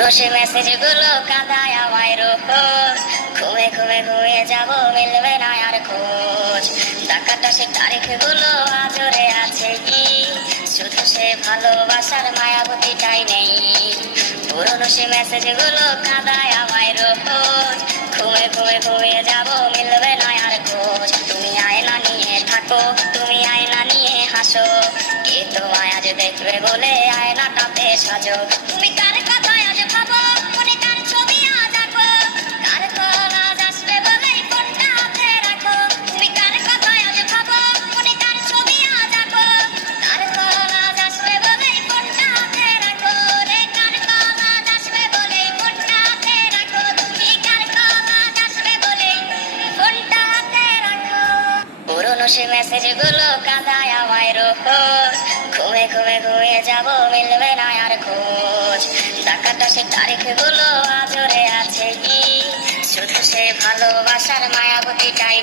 রোষে message গুলো কাঁদায় আমায় রোজ, ঘুমে ঘুমে ঘুমিয়ে যাব মিলবে না আর খোঁজ। ডাকাটা সে তারিখ গুলো আজরে আছে কি, শুধু সে ভালোবাসার মায়াবতীটাই নেই। পুরনো সে মেসেজ গুলো কাঁদায় আমায় রোজ, ঘুমে ঘুমে ঘুমিয়ে যাব মিলবে না আর খোঁজ। তুমি আয়না নিয়ে থাকো, তুমি আয়না নিয়ে হাসো, কে তোমায় আজ দেখবে বলে আয়নাটাতে সাজো। তুমি কার কথায় আজ ভাবো, মনে কার ছবি আজ আঁকো, কার কল আজ আসবে বলে ফোনটা হাতে রাখো। তুমি কার কথায় আজ ভাবো, মনে কার ছবি আজ আঁকো, কার কল আজ আসবে বলে ফোনটা হাতে রাখো। রে কার কল আজ আসবে বলে ফোনটা হাতে রাখো, তুমি কার কল আজ আসবে বলে ফোনটা হাতে রাখো। পুরনো সে মেসেজ গুলো কাঁদায় আমায় রোজ, ঘুমে ঘুমে ঘুমিয়ে যাব মিলবে না আর খোঁজ। ডাকাটা সে তারিখ গুলো আজরে আছে কি, শুধু সে ভালোবাসার মায়াবতীটাই